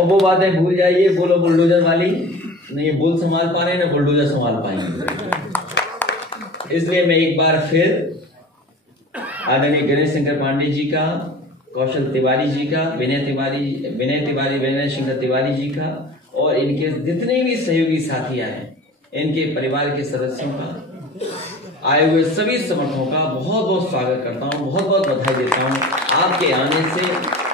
और वो बातें भूल जाइए, बोलो बुलडोजर वाली, नहीं ये बुल संभाल पा रहे हैं ना बुलडोजर संभाल पाएंगे। इसलिए मैं एक बार फिर आदरणीय गणेश शंकर पांडे जी का, कौशल तिवारी जी का, विनय शंकर तिवारी जी का और इनके जितने भी सहयोगी साथियां हैं, इनके परिवार के सदस्यों का, आए हुए सभी समर्थकों का बहुत बहुत स्वागत करता हूं, बहुत बहुत बधाई देता हूं। आपके आने से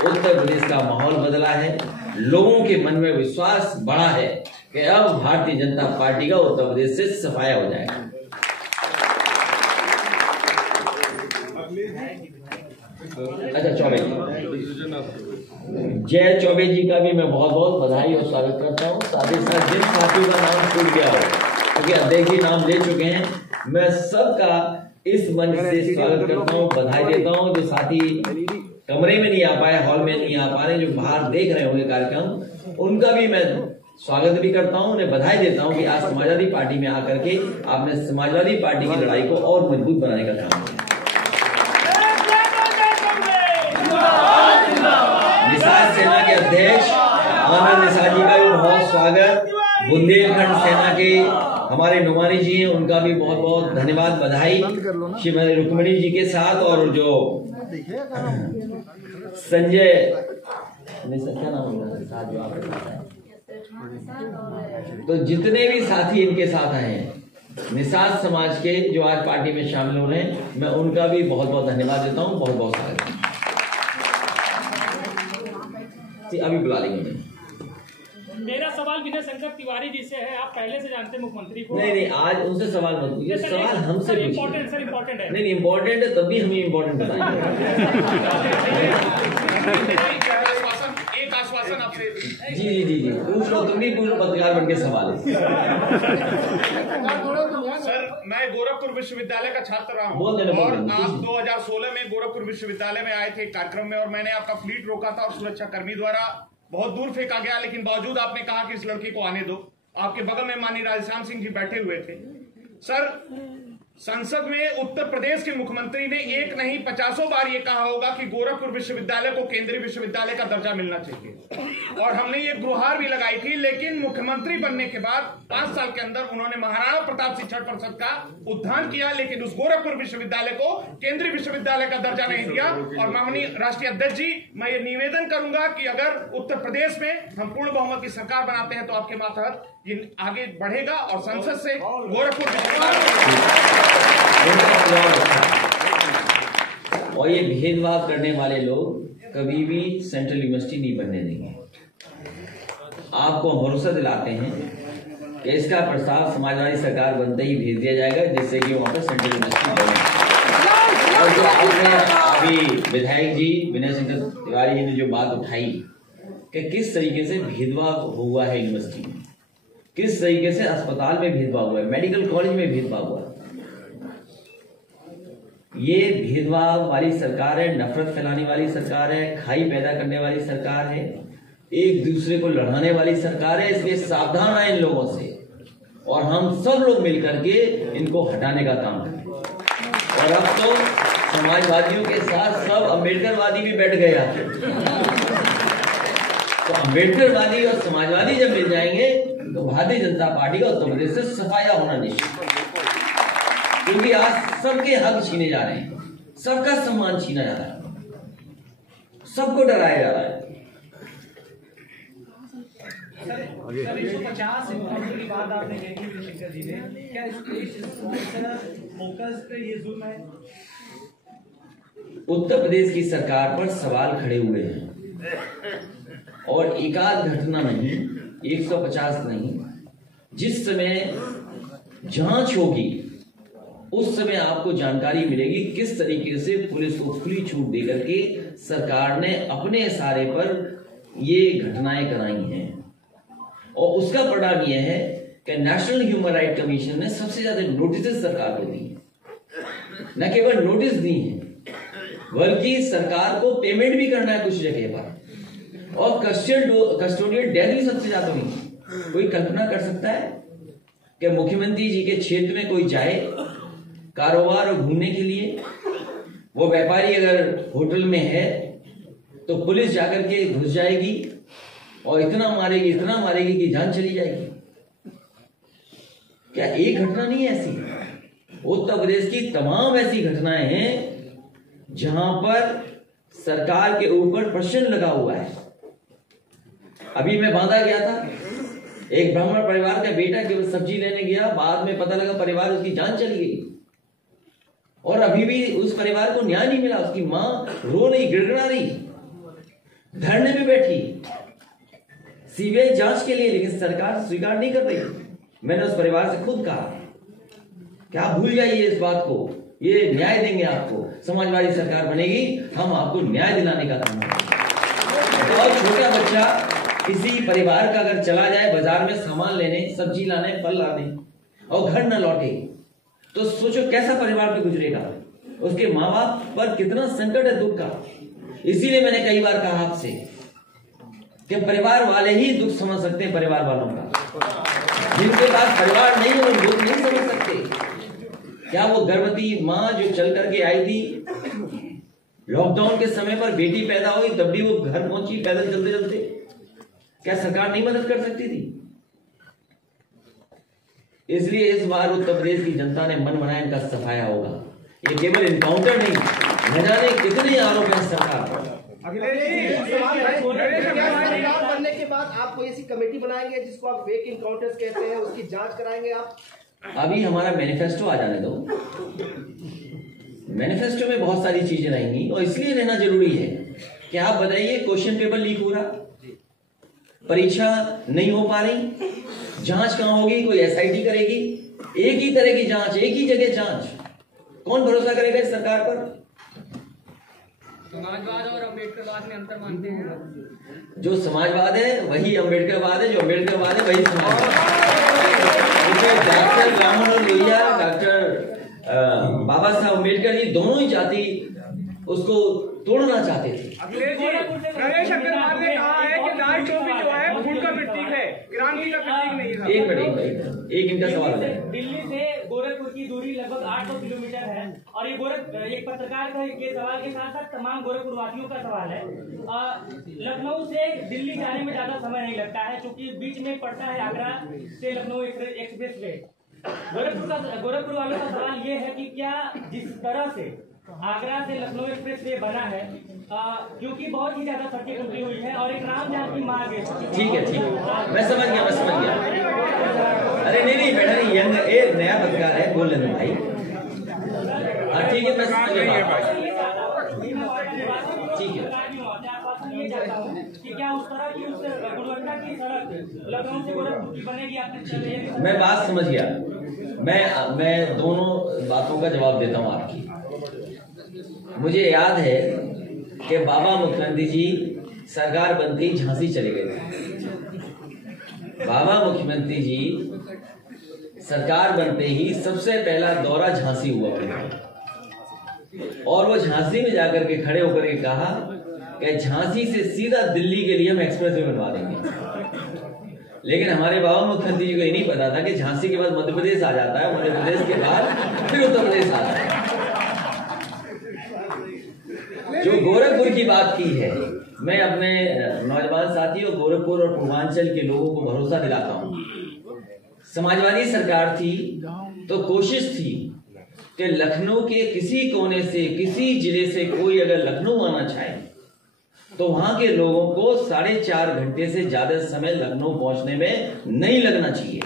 उत्तर प्रदेश का माहौल बदला है, लोगों के मन में विश्वास बढ़ा है कि अब भारतीय जनता पार्टी का उत्तर प्रदेश से सफाया हो जाएगा। अच्छा, चौबे जी, जय चौबे जी का भी मैं बहुत बहुत बधाई और स्वागत करता हूँ। साथ ही साथ जिन साथियों का नाम छूट गया हो, क्योंकि अध्यक्ष जी नाम ले चुके हैं, मैं सबका इस मंच से स्वागत करता हूँ, बधाई देता हूँ। जो साथी कमरे में नहीं आ पाए, हॉल में नहीं आ पा रहे, जो बाहर देख रहे होंगे कार्यक्रम, उनका भी मैं स्वागत भी करता हूँ, उन्हें बधाई देता हूँ कि आज समाजवादी पार्टी में आकर के आपने समाजवादी पार्टी की लड़ाई को और मजबूत बनाने का काम किया। निषाद सेना के अध्यक्ष आनंद निषाद जी का भी बहुत स्वागत। बुंदेलखंड सेना के हमारे नुमानी जी हैं, उनका भी बहुत बहुत धन्यवाद, बधाई श्रीमती रुक्मिणी जी के साथ। और जो संजय क्या नाम होगा, तो जितने भी साथी इनके साथ आए हैं निषाद समाज के, जो आज पार्टी में शामिल हो रहे हैं, मैं उनका भी बहुत बहुत धन्यवाद देता हूँ, बहुत बहुत स्वागत। अभी बुला लेंगे। मेरा सवाल विनय शंकर तिवारी जी से है, आप पहले से जानते हैं मुख्यमंत्री को। नहीं, आज उनसे सवाल मत पूछिए, सवाल हमसे पूछिए। इम्पोर्टेंट है। नहीं, इम्पोर्टेंट है, तभी हम इम्पोर्टेंट बताएंगे। एक आश्वासन आपसे। जी, पूछ लो, तुम भी पूछ लो, पत्रकार बन के सवाल है। सर, मैं गोरखपुर विश्वविद्यालय का छात्र रहा हूँ और आप 2016 में गोरखपुर विश्वविद्यालय में आए थे एक कार्यक्रम में, और मैंने आपका फ्लीट रोका था और सुरक्षा कर्मी द्वारा बहुत दूर फेंका गया, लेकिन बावजूद आपने कहा कि इस लड़की को आने दो। आपके बगल में माननीय राधेश्याम सिंह जी बैठे हुए थे। सर, संसद में उत्तर प्रदेश के मुख्यमंत्री ने एक नहीं 50 बार ये कहा होगा कि गोरखपुर विश्वविद्यालय को केंद्रीय विश्वविद्यालय का दर्जा मिलना चाहिए, और हमने ये गुहार भी लगाई थी। लेकिन मुख्यमंत्री बनने के बाद 5 साल के अंदर उन्होंने महाराणा प्रताप शिक्षण परिषद का उत्थान किया, लेकिन उस गोरखपुर विश्वविद्यालय को केंद्रीय विश्वविद्यालय का दर्जा नहीं दिया। और माननीय राष्ट्रीय अध्यक्ष जी, मैं ये निवेदन करूंगा कि अगर उत्तर प्रदेश में हम पूर्ण बहुमत की सरकार बनाते हैं तो आपके मातहत ये आगे बढ़ेगा और संसद से गोरखपुर और ये भेदभाव करने वाले लोग कभी भी सेंट्रल यूनिवर्सिटी नहीं बनने देंगे। आपको भरोसा दिलाते हैं कि इसका प्रस्ताव समाजवादी सरकार बनते ही भेज दिया जाएगा, जिससे कि वहां पर सेंट्रल यूनिवर्सिटी बने। और जो आपने अभी विधायक जी विनय शंकर तिवारी जी ने जो बात उठाई कि किस तरीके से भेदभाव हुआ है यूनिवर्सिटी में, किस तरीके से अस्पताल में भेदभाव हुआ है, मेडिकल कॉलेज में भेदभाव हुआ है, ये भेदभाव वाली सरकार है, नफरत फैलाने वाली सरकार है, खाई पैदा करने वाली सरकार है, एक दूसरे को लड़ाने वाली सरकार है। इसलिए सावधान आए इन लोगों से, और हम सब लोग मिलकर के इनको हटाने का काम करें। और अब तो समाजवादियों के साथ सब अम्बेडकरवादी भी बैठ गए आते, तो अम्बेडकरवादी और समाजवादी जब मिल जाएंगे तो भारतीय जनता पार्टी का उत्तर प्रदेश से सफाया होना निश्चित, क्योंकि आज सबके हक छीने जा रहे हैं, सबका सम्मान छीना जा रहा है, सबको डराया जा रहा है। सर 150 की बात आपने कही शंकर जी ने, क्या इस फोकस पे ये जुल्म है? उत्तर प्रदेश की सरकार पर सवाल खड़े हुए हैं, और एकाध घटना नहीं, 150 नहीं, जिस समय जांच होगी उस समय आपको जानकारी मिलेगी किस तरीके से पुलिस को खुली छूट देकर के सरकार ने अपने इशारे पर ये घटनाएं कराई हैं। और उसका परिणाम यह है कि नेशनल ह्यूमन राइट कमीशन ने सबसे ज्यादा नोटिस सरकार को दी है, न केवल नोटिस दी है बल्कि सरकार को पेमेंट भी करना है कुछ जगह पर, और कस्टोडियल डेथ भी सबसे ज्यादा हुई। कोई कल्पना कर सकता है कि मुख्यमंत्री जी के क्षेत्र में कोई जाए कारोबार और घूमने के लिए, वो व्यापारी अगर होटल में है तो पुलिस जाकर के घुस जाएगी और इतना मारेगी कि जान चली जाएगी। क्या एक घटना नहीं है ऐसी? उत्तर प्रदेश की तमाम ऐसी घटनाएं हैं जहां पर सरकार के ऊपर प्रश्न लगा हुआ है। अभी मैं बांदा गया था, एक ब्राह्मण परिवार का बेटा केवल सब्जी लेने गया, बाद में पता लगा परिवार उसकी जान चली गई और अभी भी उस परिवार को न्याय नहीं मिला। उसकी मां रो रही, गिड़गिड़ा रही, धरने में बैठी सीबीआई जांच के लिए, लेकिन सरकार स्वीकार नहीं कर रही। मैंने उस परिवार से खुद कहा कि आप भूल जाइए इस बात को, ये न्याय देंगे आपको, समाजवादी सरकार बनेगी, हम आपको न्याय दिलाने का काम करेंगे। और छोटा बच्चा किसी परिवार का अगर चला जाए बाजार में सामान लेने, सब्जी लाने, फल लाने और घर न लौटे, तो सोचो कैसा परिवार पे गुजरेगा, उसके माँ बाप पर कितना संकट है दुख का। इसीलिए मैंने कई बार कहा आपसे कि परिवार वाले ही दुख समझ सकते हैं, परिवार वालों का। जिनके पास परिवार नहीं है वो दुख नहीं समझ सकते। क्या वो गर्भवती माँ जो चल करके आई थी, लॉकडाउन के समय पर बेटी पैदा हुई तब भी वो घर पहुंची पैदल चलते चलते, क्या सरकार नहीं मदद कर सकती थी? इसलिए इस बार उत्तर प्रदेश की जनता ने मन बनाया, इनका सफाया होगा। ये केवल इनकाउंटर नहीं, न जाने कितने आरोप हैं सरकार पर। सरकार बनने के बाद आप कोई ऐसी कमेटी बनाएंगे जिसको आप फेक इनकाउंटर्स कहते हैं, उसकी जांच कराएंगे आप? अभी हमारा मैनिफेस्टो आ जाने दो, मैनिफेस्टो में बहुत सारी चीजें रहेंगी और इसलिए रहना जरूरी है कि आप बताइए क्वेश्चन पेपर लीक हो रहा, परीक्षा नहीं हो पा रही, जांच कहां होगी? कोई एसआईटी करेगी? एक ही तरह की जांच, एक ही जगह जांच, कौन भरोसा करेगा इस सरकार पर? समाजवाद और अम्बेडकरवाद में अंतर मानते हैं? जो समाजवाद है वही अम्बेडकरवाद है, जो अम्बेडकरवाद है वही समाजवाद। डॉक्टर राममनोहर लोहिया, डॉक्टर बाबा साहब अम्बेडकर जी दोनों ही जाति उसको तोड़ना चाहते थे। नरेश अग्रवाल ने कहा है कि दाल टोपी जो है फूल का प्रतीक है, क्रांति का प्रतीक नहीं है। एक मिनट, एक इनका सवाल है। दिल्ली से गोरखपुर की दूरी लगभग 800 किलोमीटर है और ये एक पत्रकार का ये सवाल के साथ साथ तमाम गोरखपुर वासियों का सवाल है। लखनऊ से दिल्ली जाने में ज्यादा समय नहीं लगता है क्योंकि बीच में पड़ता है आगरा से लखनऊ एक्सप्रेस वे। गोरखपुर वालों का सवाल ये है कि क्या जिस तरह से आगरा से लखनऊ एक्सप्रेस वे बना है, क्योंकि बहुत ही ज्यादा सड़कें टूटी हुई है और एक राम जानकी मार्ग है। ठीक है, मैं समझ गया। अरे नहीं बेटा, नहीं यंग एक नया पत्रकार है, बोल लेना भाई। हाँ ठीक है, मैं समझ गया। ठीक है, ये चाहता हूँ कि क्या उस तरह की उस गुणवत्ता की सड़क लखनऊ से गोरखपुर की बनेगी? आपने मैं बात समझ गया। मैं दोनों बातों का जवाब देता हूँ आपकी। मुझे याद है कि बाबा मुख्यमंत्री जी सरकार बनते ही झांसी चले गए थे। बाबा मुख्यमंत्री जी सरकार बनते ही सबसे पहला दौरा झांसी हुआ और वो झांसी में जाकर के खड़े होकर के कहा कि झांसी से सीधा दिल्ली के लिए हम एक्सप्रेस वे बनवा देंगे। लेकिन हमारे बाबा मुख्यमंत्री जी को ये नहीं पता था कि झांसी के बाद मध्य प्रदेश आ जाता है, मध्य प्रदेश के बाद फिर उत्तर प्रदेश आता है। जो गोरखपुर की बात की है, मैं अपने नौजवान साथियों गोरखपुर और पूर्वांचल के लोगों को भरोसा दिलाता हूँ। समाजवादी सरकार थी तो कोशिश थी कि लखनऊ के किसी कोने से, किसी जिले से कोई अगर लखनऊ आना चाहे तो वहां के लोगों को 4.5 घंटे से ज्यादा समय लखनऊ पहुंचने में नहीं लगना चाहिए।